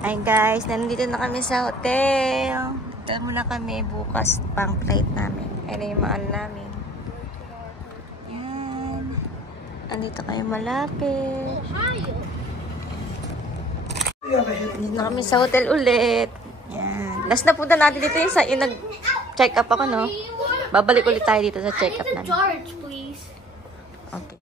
Hi guys, nandito na kami sa hotel. Hotel muna kami bukas pang flight namin. Ayun yung mga namin. Yan. Andito kayo malapit. Nandito na kami sa hotel ulit. Yan. Last na punta natin dito yung sa nag-check up ako, no? Babalik ulit tayo dito sa check up namin. Charge, please. Okay.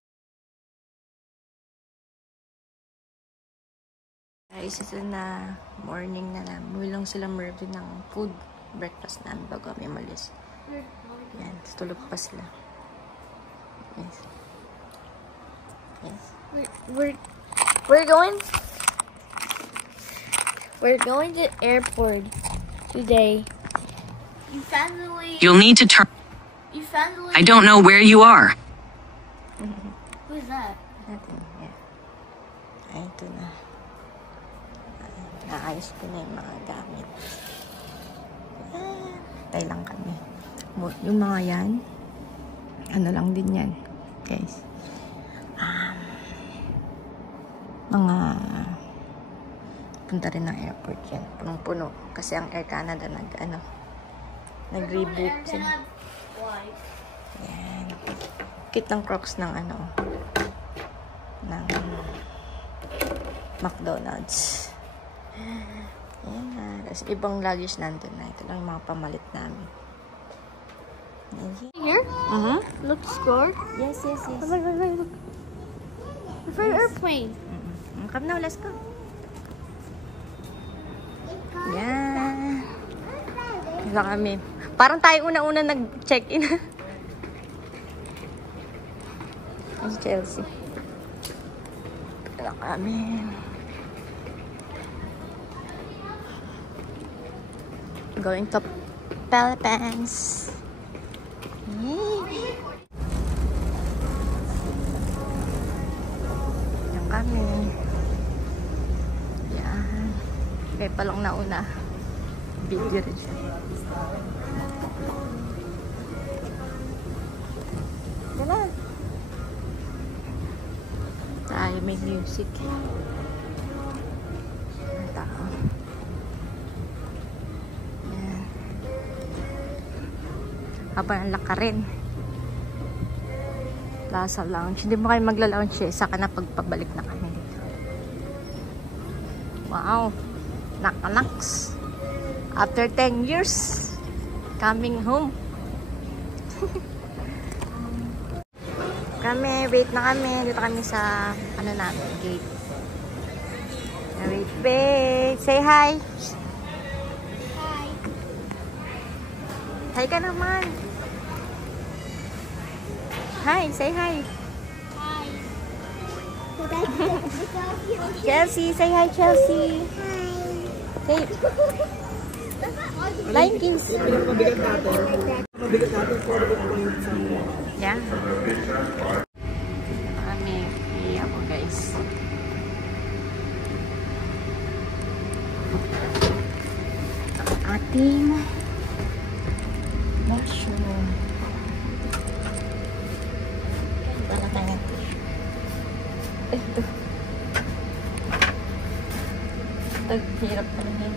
Guys, ito na morning na lang. Bumili lang sila Mervin ng food. Breakfast namin bago kami malis. Yan, tulog pa sila. Yes. Yes. We're going to the airport today. You'll need to turn. I don't know where you are. Who's that? Nothing. Yeah. Ay, ito na. Naayos ko na yung mga gamit. Tay lang kami. Yung mga yan, ano lang din yan, guys. Mga punta rin ng airport yan. Punong-puno. Kasi ang Air Canada nag-reboot sila. Yan. Kit ng Crocs ng ng McDonald's. Yan. Tapos ibang luggage nandun na. Ito lang yung mga pamalit namin. Here? Look, score. Yes. Look. For airplane. Come now, let's go. Yan. Ito kami. Parang tayo una-una nag-check-in. Ang Chelsea. Ito kami. Going to Philippines. Yan kami. Yan. Kaya palang nauna. Video rin siya. Yan na. Tayo may music. Ang tao. Habang ang laka rin. Plaza Lounge. Hindi mo kayo magla-lounge eh. Saka na pagpabalik na kami dito. Wow. Nakanaks. After 10 years. Coming home. Wait na kami. Dito kami sa, namin, gate. Wait. Say hi. Hi ka naman. Hi, say hi. Hi. Chelsea, say hi, Chelsea. Hi. Say, flying kiss. Yeah. Kami, iya po guys. Ating make sure. Ito. Hirap pa rin.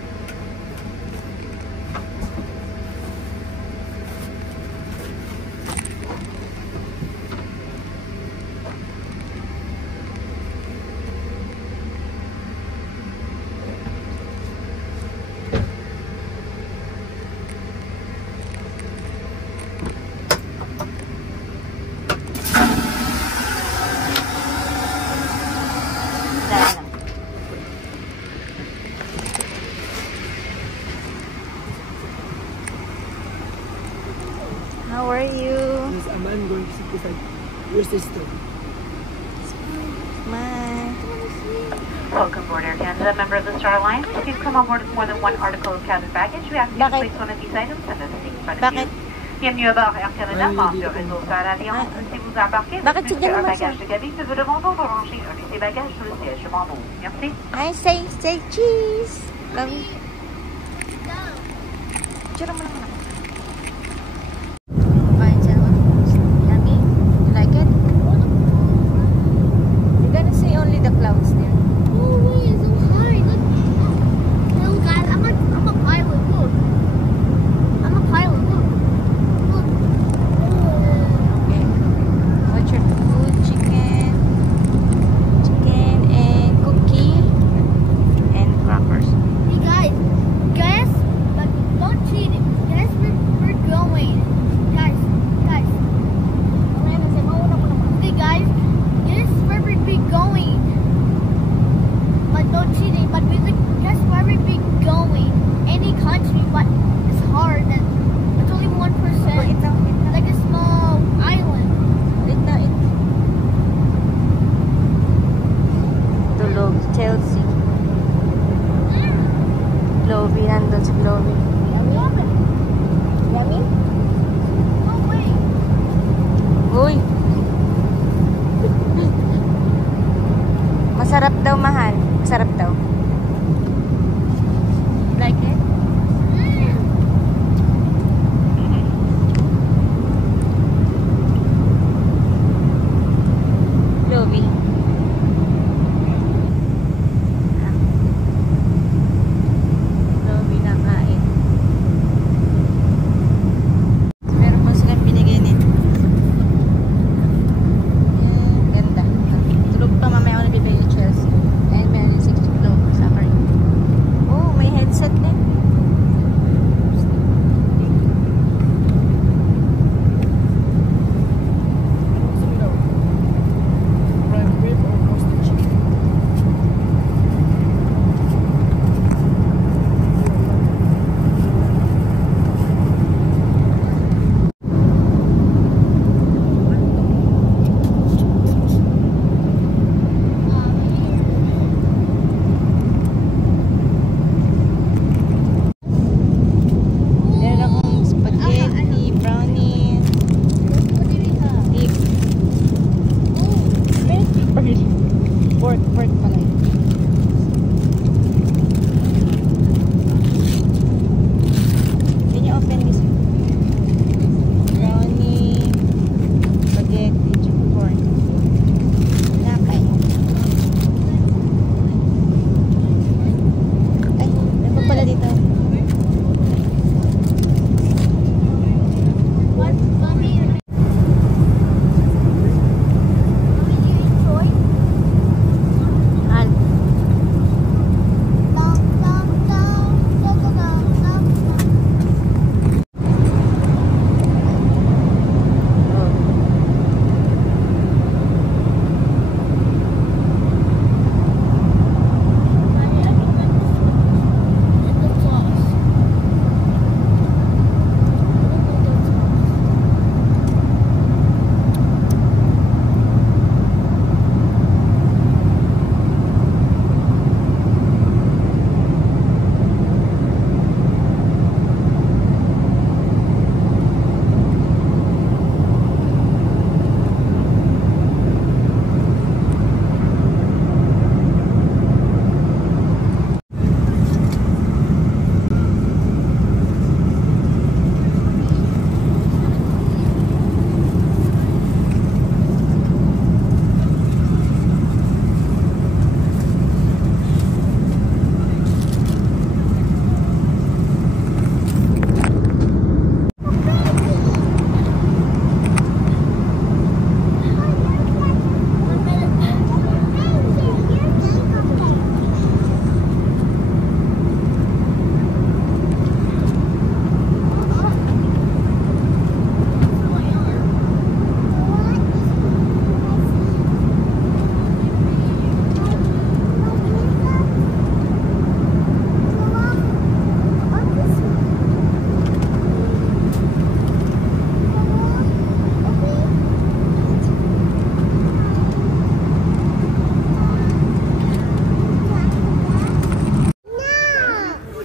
How are you? Yes, I'm going to sit beside your sister. Smile. Welcome aboard Air Canada, member of the Star Alliance. If you've come on board with more than one article of cabin baggage, we ask you to place one of these items in the seat in front of you. Bienvenue à bord Air Canada, membre du réseau Star Alliance. Si vous embarquez avec plus qu'un bagage de cabine, nous vous demandons de ranger un de ces bagages sur le siège devant vous. Merci. Hi, say cheese. Love you. Tira mo naman. Yummy. You like it? You're gonna see only the clouds there. Oh, wait, it's so high. Look. nandun si Chloe. Yummy? Oh, wait. Uy! Masarap daw, mahal. Masarap daw. Like it? Chloe. Chloe na kain. Meron po silang binigay nito. Ganda. Tulog pa mamaya ako nabibigay yung Chelsea. And meron yung 6 o'clock. Suffering. Oh, may headset din. Prime rib or roasted chicken? Meron akong spaghetti, brownies, What do we have? beef. Pork pala yun. Can you open this? Brownie, spaghetti, tsaka pork. Nakay. Ay, ano pa pala dito? What? Mommy, do you enjoy? Mahal. Dum, dum, dum, dum, dum, dum, dum. Mommy, I can get this one. And the sauce.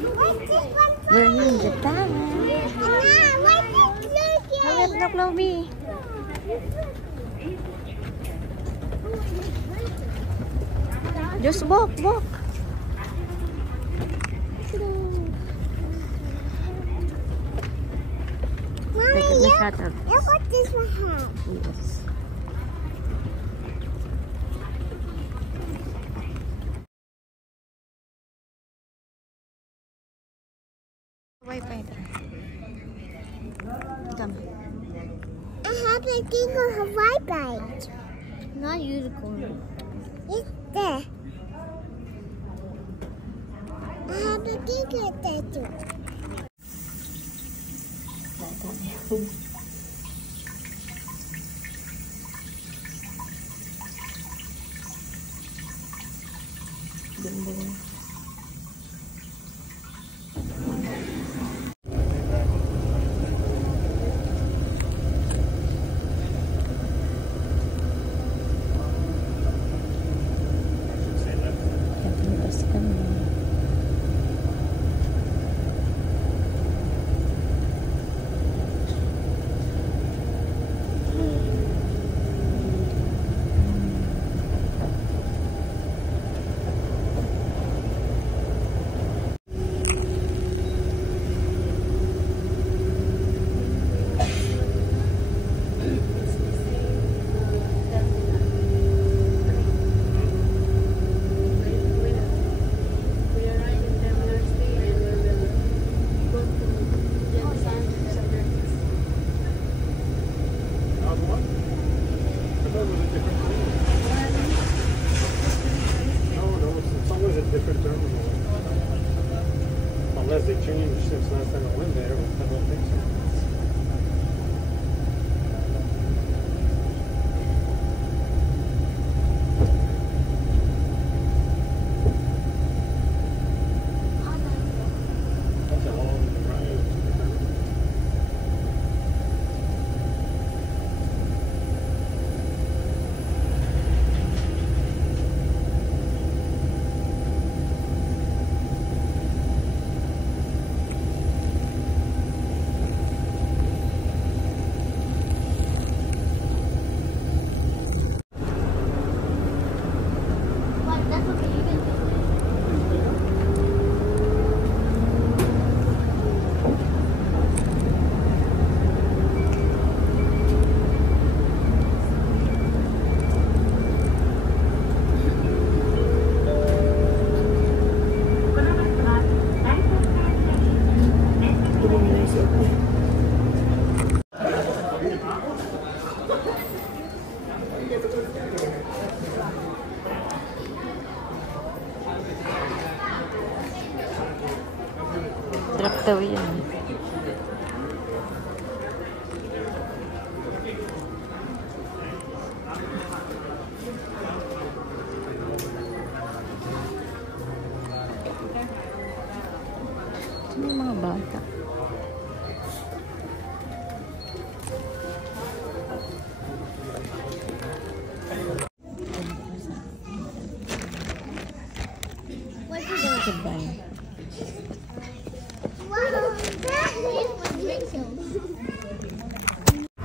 Look at the sauce. We're in Japan. Hangap na, Chloe. Just walk, walk. Take a shot of Look what this one has. yes. Wi-Fi. Come. I have a king on Hawaii bite. Not unicorn. It's there. I have a king with that too. Ganda rin. Tapos kami. Unless they changed since last time I went there, but I don't think so. That's a long ride. Sarap daw yan. Sino yung mga bata? Goodbye.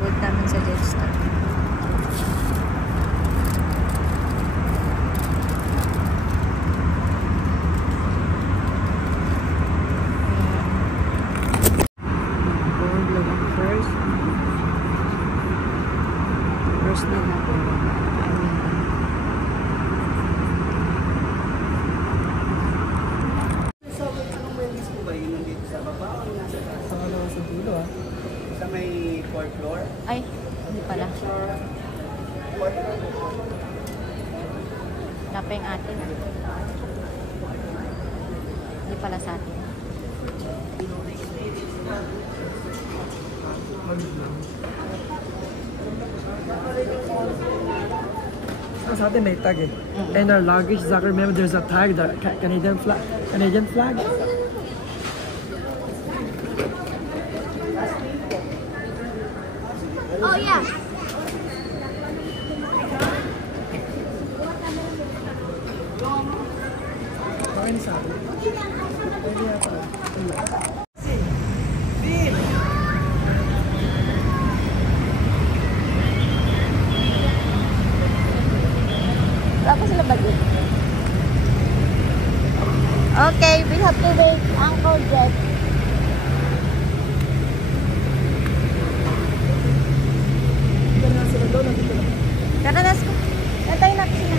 Huwag namin sa Jetstar. First na natin. Sa may 4th floor. Ay, hindi pala. Wala pa yung atin. Hindi pala sa atin. Sa atin may tag eh. And our luggage, Zach, remember there's a tag, the Canadian flag. Canadian flag. Oh, yeah. Bakit sa atin? Pwede yata. Wala pa sila bagay. Okay, we have to wait. Uncle Jet. Karanas ko. Natay na sila.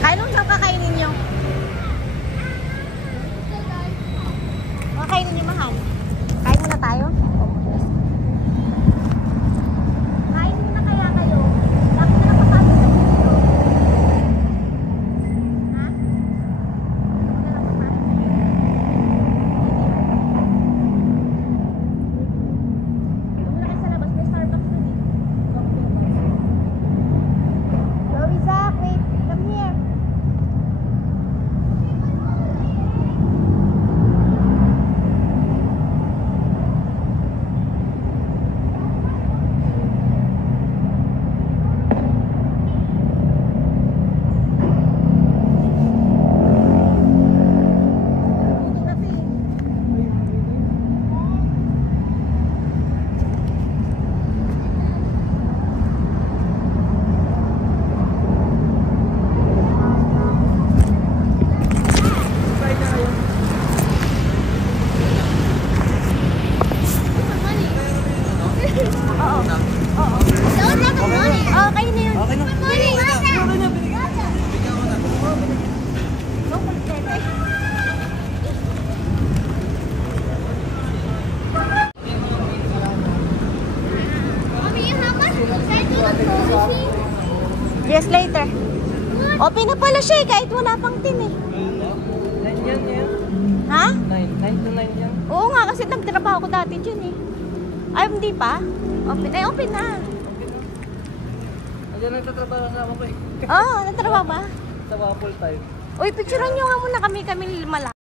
Kain nung saan kakainin nyo? Kakainin nyo, mahal. Kain muna tayo. Kain muna kaya kayo. Bakit na nakapasok sa video? Ha? Yes, later. Open na pala siya eh, kahit wala pang tin eh. ako dati dyan eh. Ay, hindi pa? Open. Ay, open na. Andiyan nagtatrabaho sa ako ko eh. Oo, natrabaho ba? Sa full time. Uy, picturean nyo nga muna kami malaki.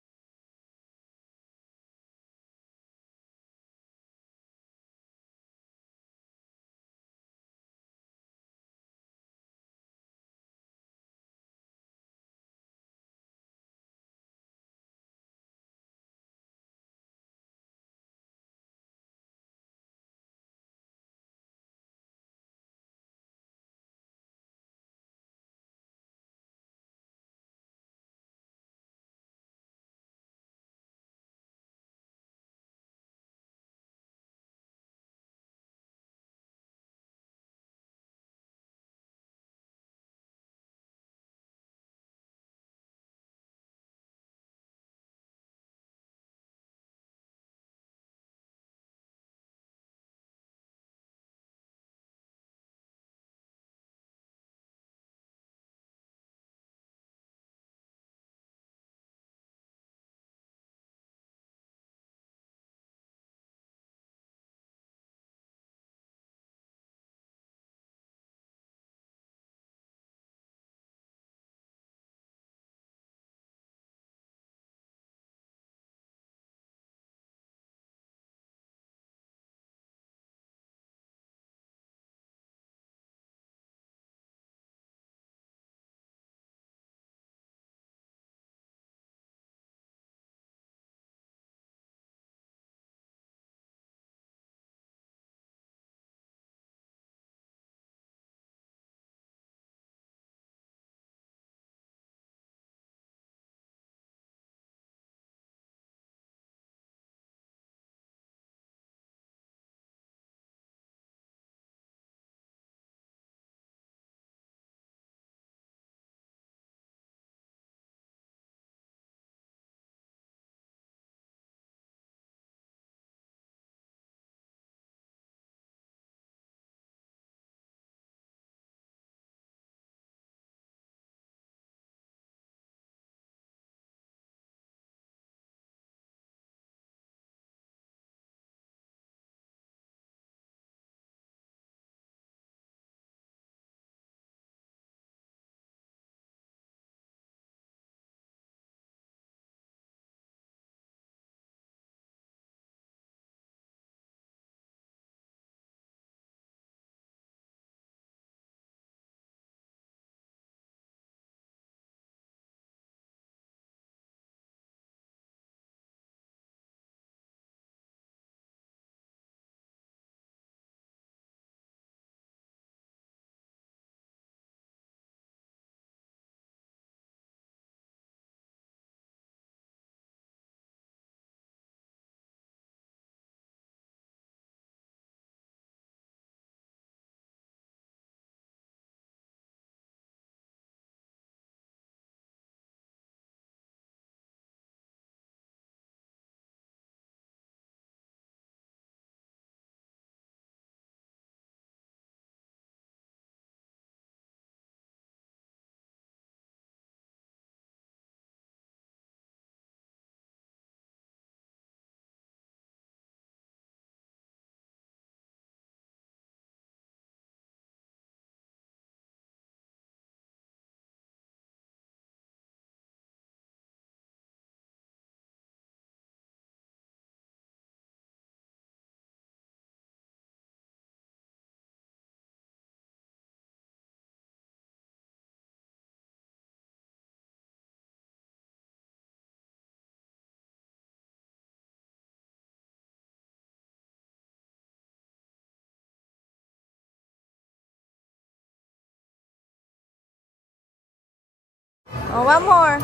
Oh, one more.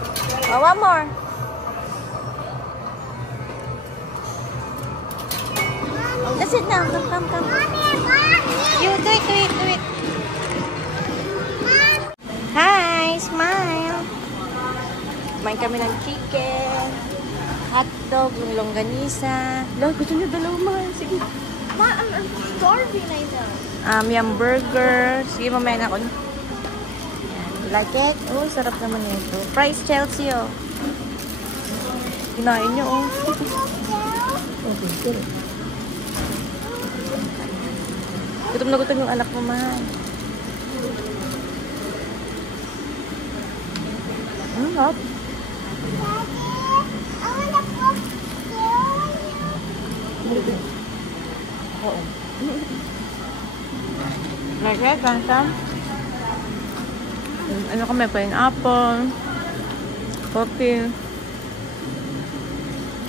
Oh, one more. That's it now. Come. You do it. Hi, smile. Kumain kami ng chicken, hotdog, yung longganisa. Lo, gusto nyo dalawa mga. Sige. Ma, I'm starving right now. Yung burger. Sige, mamaya na ako. Like it? Oh, sarap naman ito. Fries Chelsea, oh. Kinain nyo, oh. Okay, good. Gutom na gutom yung anak mo, mahal. Hop. Oo. Like that, Sam? Ano kami? Pineapple. Coffee.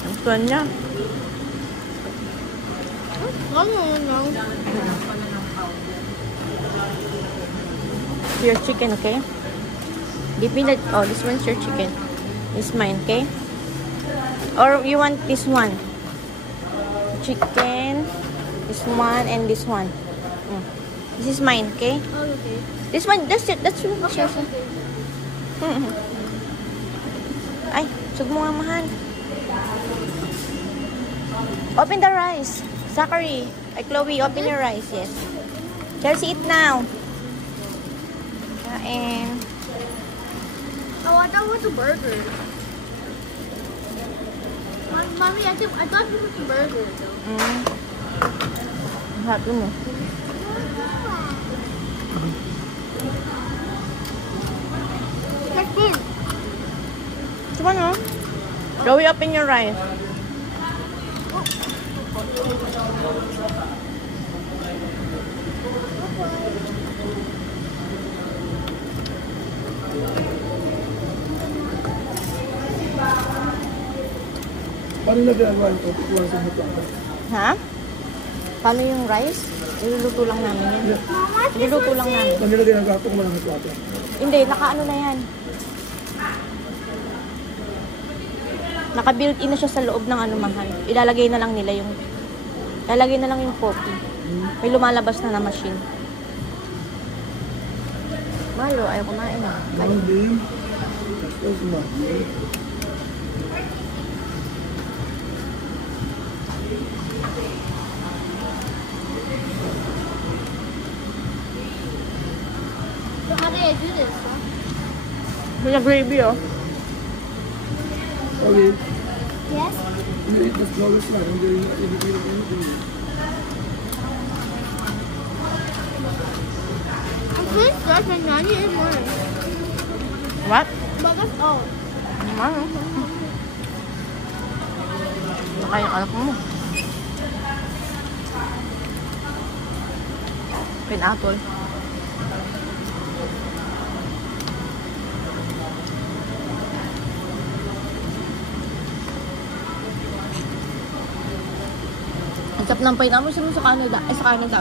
Ang tuwan niya. Your chicken, okay? Give me that. Oh, this one's your chicken. This mine, okay? Or you want this one? Chicken. This one and this one. This is mine, okay? Oh, okay. This one, that's it. That's your share. Ay, sug mo nga, mahal. Open the rice. Zachary. Ay, Chloe, open your rice. Yes. Chelsea, eat now. And Oh, I thought it was a burger. Mommy, I thought it was a burger. hot mo. Like this. Come on, oh. Joey, open your rice. Paano na ginagawa ito? Ikuha sa muka. Ha? Paano yung rice? Niluluto lang namin yan. Niluluto lang namin. Paano na ginagawa ito kung walang muka? Hindi, nakaano na yan. Naka-built in na siya sa loob ng ano, mahal. Ilalagay na lang nila yung coffee. May lumalabas na machine. Mayo, ayaw kumain ah. Ano din? Tapos kumain. So how do I do this? May gravy oh. Okay. Yes? You eat the flowers lang. Hindi rin anything. I'm pretty stuck and I need more. What? But that's all. Ano? Baka yung anak mo. Pineapple. Ang sarap ng pineapple sa Canada. Sa Canada.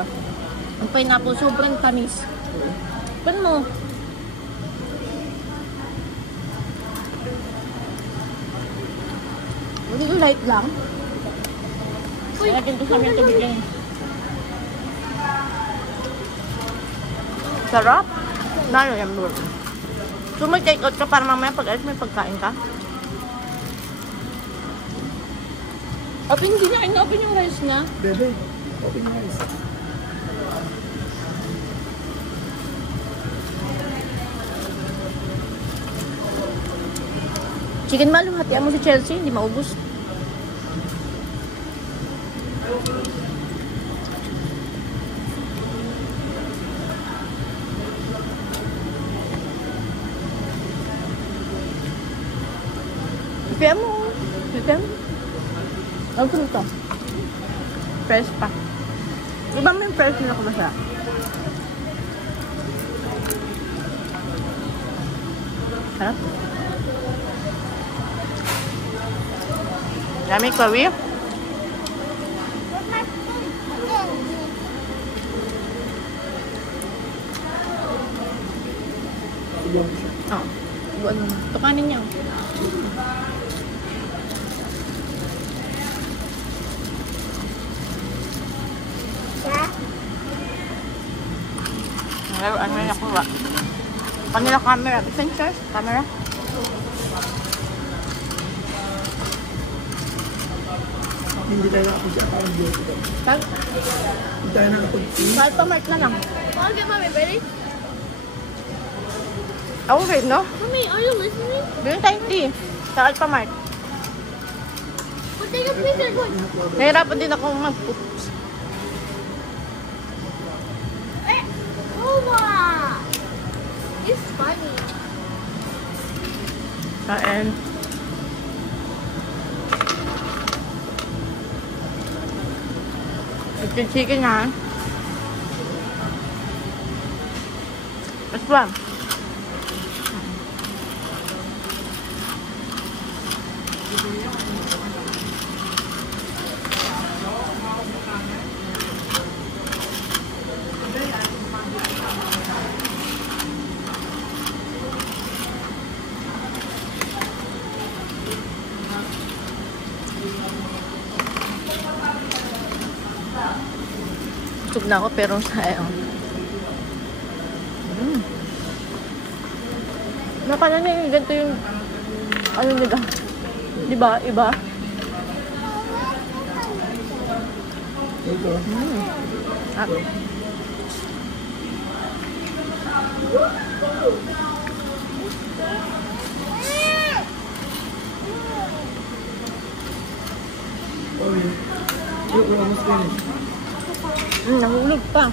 Ang pineapple sobrang tamis. Pan mo. Hindi ko light lang. Lagyan ko sa amin tubig yan. Sarap. Dahil yan doon. So may take out ka para mamaya pag-alis may pagkain ka. Open din na. Open yung rice niya. Bebe, open your eyes. Chicken malu, hatian mo si Chelsea. Hindi maubos. Hatian mo. Hatian mo. Ang sarap to. Fresh pa. Iba mo yung fresh nila ko ba siya? Sarap. Yummy, Chloe. Oh, buwan mo. Tukanin niya. Ano na nakuha? Kanila camera. Sensors? Camera? Hindi tayo nakapagya. Parang beauty ko. Tag? Hindi tayo nakapagya. Kahit pa-mark na lang. Okay, Mommy, ready? Ako rin, no? Mommy, are you listening? Doon tayo tea. Sa Alphamart. But take a picture. Look. Nahirapan din ako mag-poops. Kain. Ito chicken ha. That's one. Busog na ako pero sayang. Nakala na yung ganito yung ano nila. Diba? Iba? Ah. Look, we're almost finished. Nahulog pa.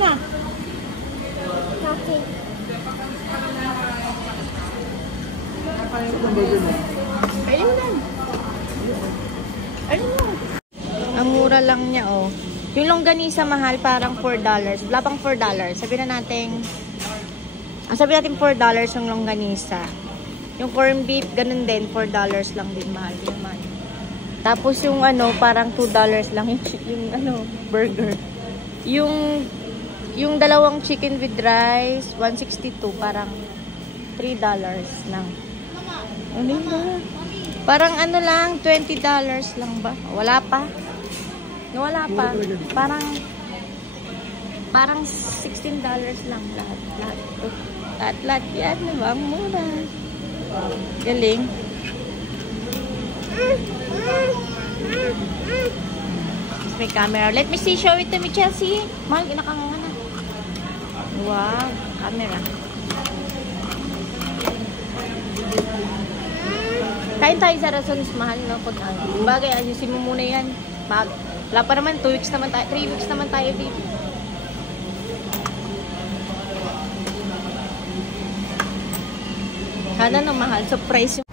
Nga. Ayun lang. Ayun lang. Ang mura lang niya, oh. Yung longganisa mahal, parang $4. Wala pang $4. Sabihin natin $4 yung longganisa. Yung corned beef, ganun din. $4 lang din, mahal. Yung mahal. Tapos yung ano, parang $2 lang yung ano, burger. Yung dalawang chicken with rice, $162, parang $3 lang. Ano ba? Parang ano lang, $20 lang ba? Wala pa. Wala pa. Parang $16 lang lahat. Lahat yan, diba? Ang mura. Galing. May camera. Let me see. Show it to me, Chelsea. Mahal, kinakanganga na. Wow. Camera. Kain tayo sa Razones. Mahal na pagkain. Bagay, ayusin mo muna yan. Wala pa naman. 2 weeks naman tayo. 3 weeks naman tayo, baby. Sana na mahal. Surprise yung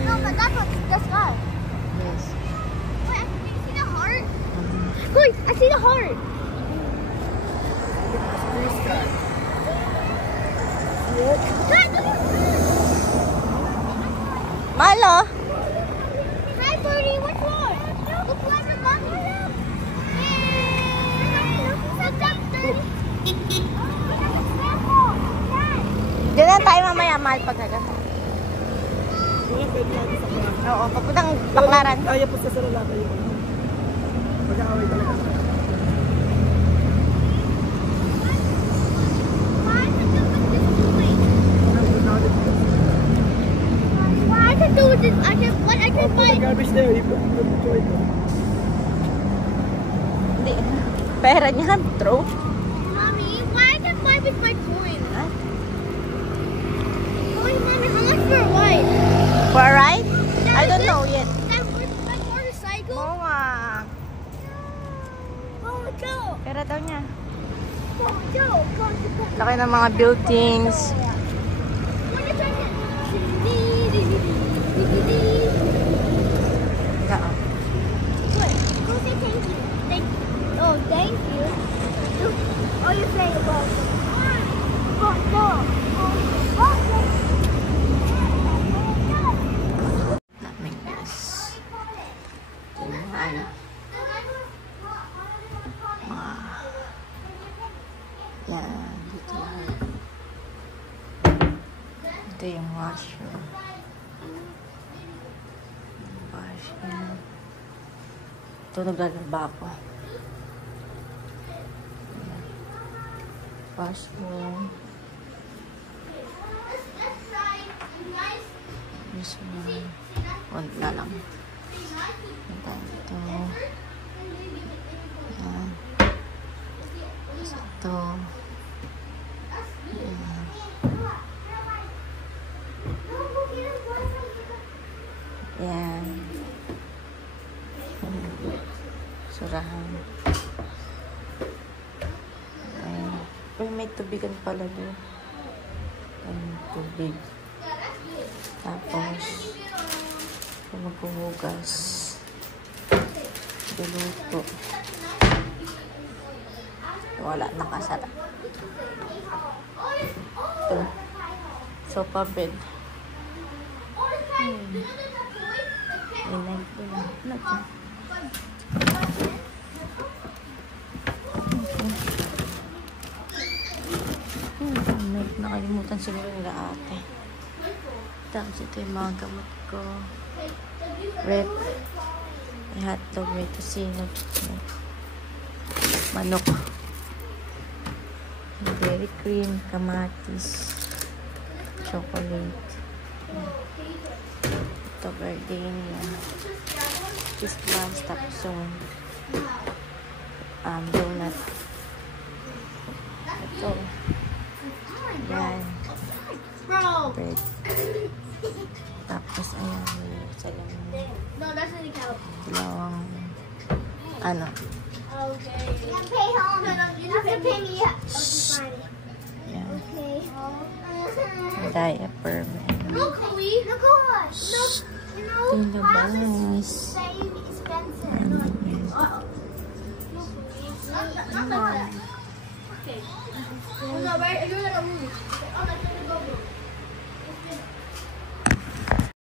No, but that's what this guy. yes. Wait, you see the heart? Wait, I see the heart. Malo. Hi, Birdie. What's wrong? Look what the mom is. What's up, Birdie? Diyan lang tayo mamaya, mahal pagkaganda. Oo, papuntang Baklaran. Kaya po sa lalaki yun. Mag-aaway talaga. What I can do with this? I can buy. Garbage there, you put the toy there. Hindi. Pera niya, throw. Mommy, why I can buy with my coin? Huh? Oh, Mommy, how much for a ride? For a ride? I don't know yet. That motorcycle? Oo nga. Oh, Joe. Pera daw niya. Oh, Joe. Laki ng mga buildings. Oh, thank you. Oh, you're saying about Daming yes. Ayan. Yan. Dito lang. Ito yung washroom. Washroom. Ito naglalaba ako. Washroom. This one. One na lang. Ito. Ayan. Ito. Ayan. Ayan. Surahan. Ayan. Uy, may tubigan pala doon. tubig. Tapos, maghuhugas. Luluto. Wala, nakasara. Ito. Sofa bed. Ilan ko lang. Nakalimutan siguro nila ate. Tapos ito yung mga gamot ko. Red. May hotdog, may tocino, manok. Dairy cream, kamatis, chocolate. Ito, gardenia. Cheese buns, tapos yung donut. Ito. Yan. Bread. Tapos, ayan, salamin. No, that's in the couch. Dalawang, ano. Okay. You have to pay home. No, you have to pay me up. Okay, fine. Yan. Okay. Diaper. Look, Chloe. Look what. Look. You know, Tinabas. very expensive. Uh-oh. Look, Chloe. Okay. Oh, no, right? You're like a movie. Oh, that's like a GoPro.